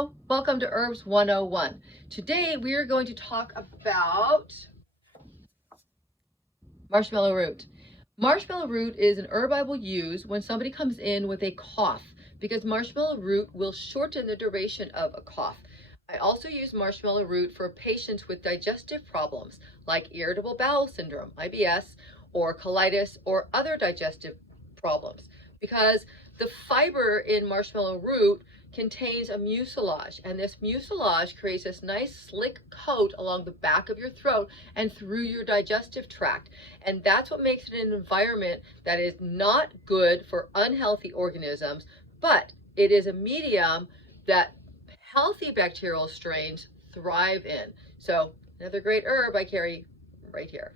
Hello, welcome to Herbs 101. Today we are going to talk about marshmallow root. Marshmallow root is an herb I will use when somebody comes in with a cough because marshmallow root will shorten the duration of a cough. I also use marshmallow root for patients with digestive problems like irritable bowel syndrome, IBS, or colitis, or other digestive problems because the fiber in marshmallow root contains a mucilage, and this mucilage creates this nice slick coat along the back of your throat and through your digestive tract, and that's what makes it an environment that is not good for unhealthy organisms, but it is a medium that healthy bacterial strains thrive in. So another great herb I carry right here.